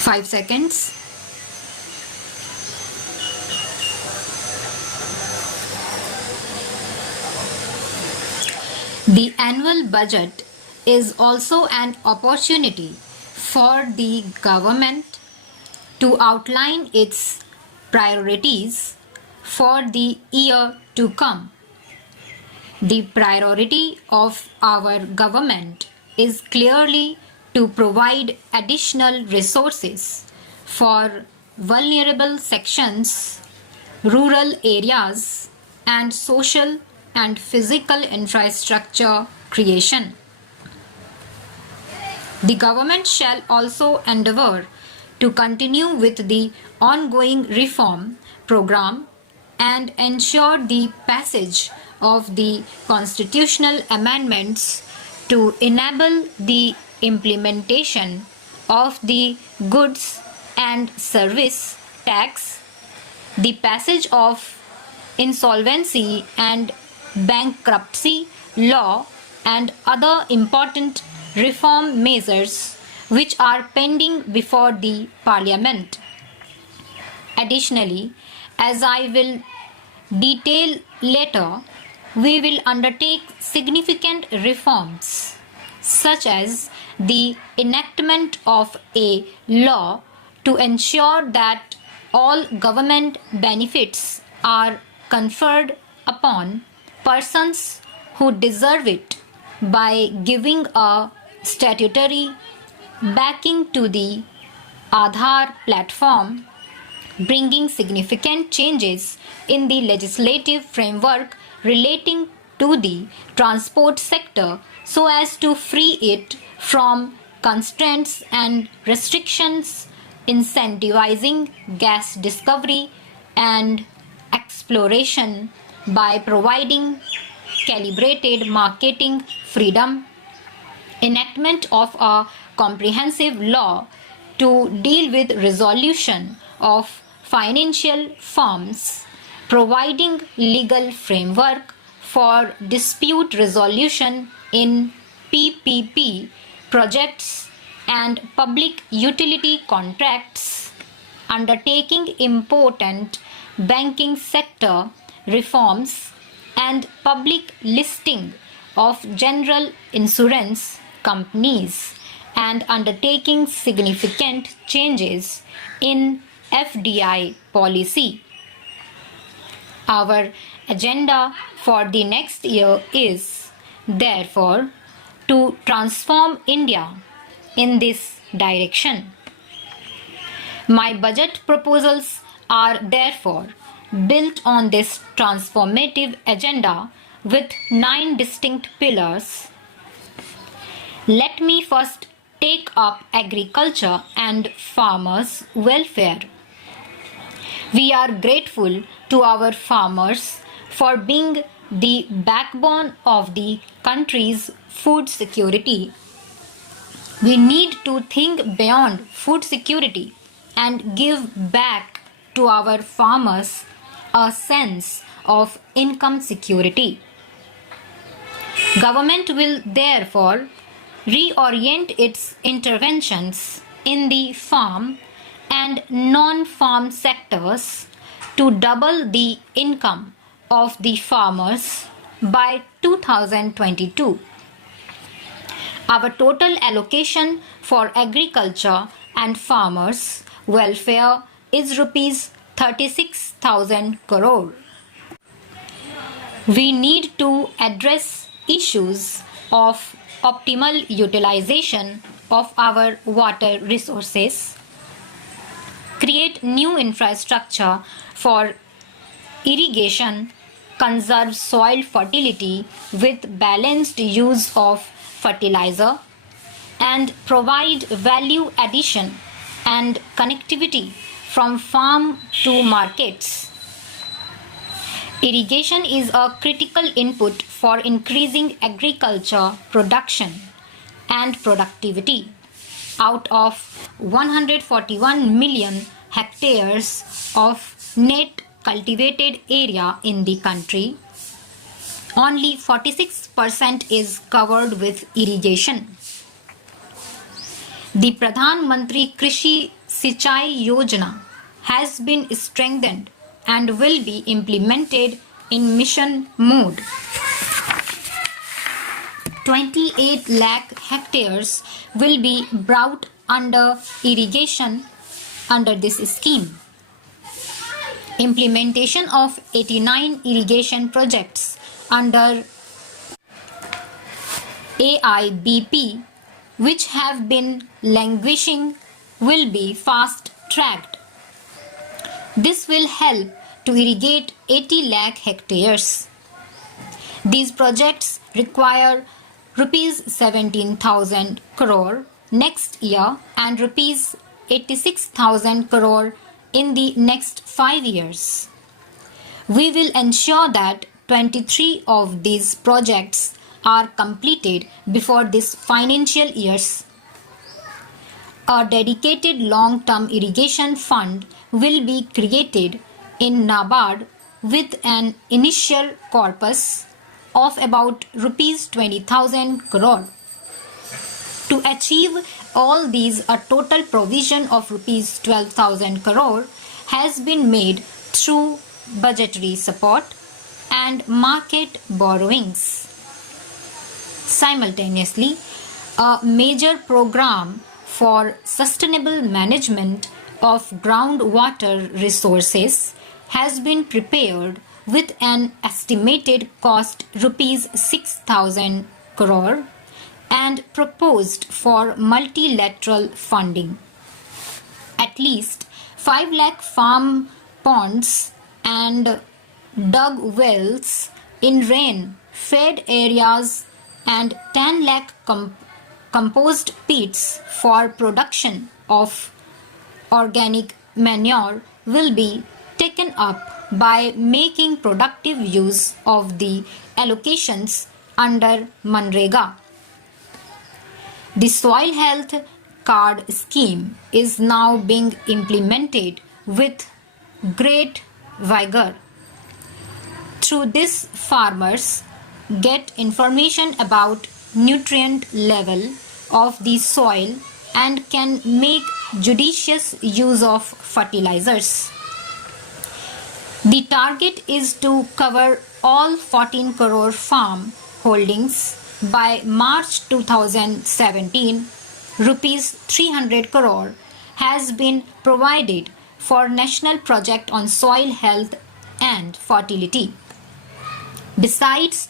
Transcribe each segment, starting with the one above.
5 seconds. The annual budget is also an opportunity for the government to outline its priorities for the year to come. The priority of our government is clearly to provide additional resources for vulnerable sections, rural areas, and social and physical infrastructure creation. The government shall also endeavour to continue with the ongoing reform program and ensure the passage of the constitutional amendments to enable the implementation of the goods and service tax, the passage of insolvency and bankruptcy law, and other important reform measures which are pending before the Parliament. Additionally, as I will detail later, we will undertake significant reforms such as the enactment of a law to ensure that all government benefits are conferred upon persons who deserve it by giving a statutory backing to the Aadhaar platform, bringing significant changes in the legislative framework relating to the transport sector so as to free it from constraints and restrictions, incentivizing gas discovery and exploration by providing calibrated marketing freedom, enactment of a comprehensive law to deal with resolution of financial firms, providing legal framework for dispute resolution in PPP projects and public utility contracts, undertaking important banking sector reforms and public listing of general insurance companies, and undertaking significant changes in FDI policy. Our agenda for the next year is, therefore, to transform India in this direction. My budget proposals are therefore built on this transformative agenda with 9 distinct pillars. Let me first take up agriculture and farmers' welfare. We are grateful to our farmers for being the backbone of the country's food security. We need to think beyond food security and give back to our farmers a sense of income security. Government will therefore reorient its interventions in the farm and non-farm sectors to double the income of the farmers by 2022. Our total allocation for agriculture and farmers' welfare is rupees 36,000 crore. We need to address issues of optimal utilization of our water resources, create new infrastructure for irrigation, conserve soil fertility with balanced use of fertilizer, and provide value addition and connectivity from farm to markets. Irrigation is a critical input for increasing agriculture production and productivity. Out of 141 million hectares of net cultivated area in the country, only 46% is covered with irrigation. The Pradhan Mantri Krishi Sinchai Yojana has been strengthened and will be implemented in mission mode. 28 lakh hectares will be brought under irrigation under this scheme. Implementation of 89 irrigation projects under AIBP, which have been languishing, will be fast-tracked. This will help to irrigate 80 lakh hectares. These projects require rupees 17,000 crore next year and rupees 86,000 crore in the next 5 years. We will ensure that 23 of these projects are completed before this financial year's. A dedicated long-term irrigation fund will be created in NABARD with an initial corpus of about rupees 20,000 crore. To achieve all these, a total provision of rupees 12,000 crore has been made through budgetary support and market borrowings. Simultaneously, a major program for sustainable management of groundwater resources has been prepared with an estimated cost rupees 6,000 crore and proposed for multilateral funding. At least 5 lakh farm ponds and dug wells in rain-fed areas and 10 lakh compost pits for production of organic manure will be taken up by making productive use of the allocations under Manrega. The Soil Health Card scheme is now being implemented with great vigor. Through this, farmers get information about nutrient level of the soil and can make judicious use of fertilizers. The target is to cover all 14 crore farm holdings by March 2017. Rupees 300 crore has been provided for National Project on Soil Health and Fertility. Besides,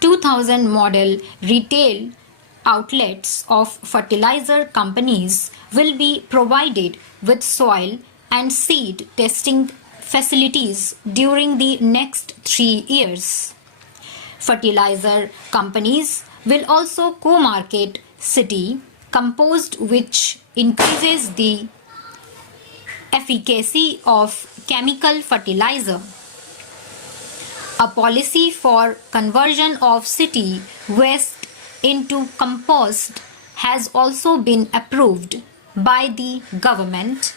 2,000 model retail outlets of fertilizer companies will be provided with soil and seed testing facilities during the next 3 years. Fertilizer companies will also co-market city compost, which increases the efficacy of chemical fertilizer. A policy for conversion of city waste into compost has also been approved by the government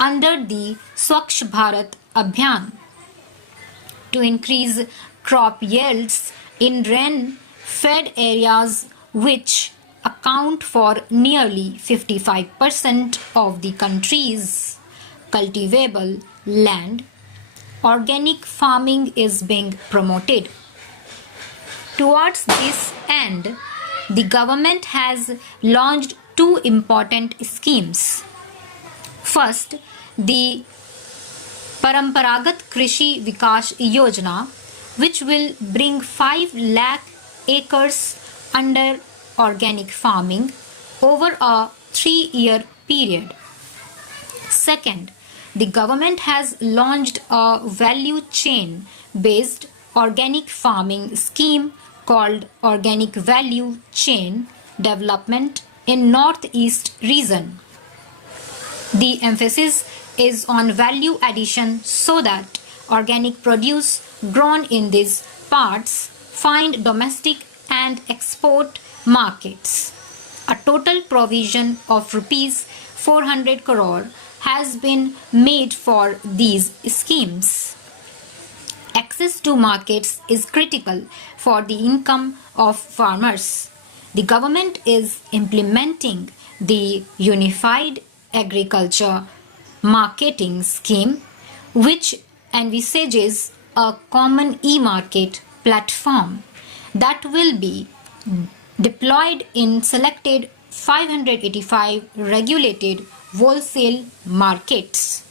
under the Swachh Bharat Abhiyan. To increase crop yields in rain-fed areas, which account for nearly 55% of the country's cultivable land, organic farming is being promoted. Towards this end, the government has launched 2 important schemes. First, the Paramparagat Krishi Vikas Yojana, which will bring 5 lakh acres under organic farming over a 3-year period. Second, the government has launched a value chain based organic farming scheme called Organic Value Chain Development in Northeast region. The emphasis is on value addition so that organic produce grown in these parts find domestic and export markets. A total provision of rupees 400 crore has been made for these schemes. Access to markets is critical for the income of farmers. The government is implementing the Unified Agriculture marketing scheme which envisages a common e-market platform that will be deployed in selected 585 regulated wholesale markets.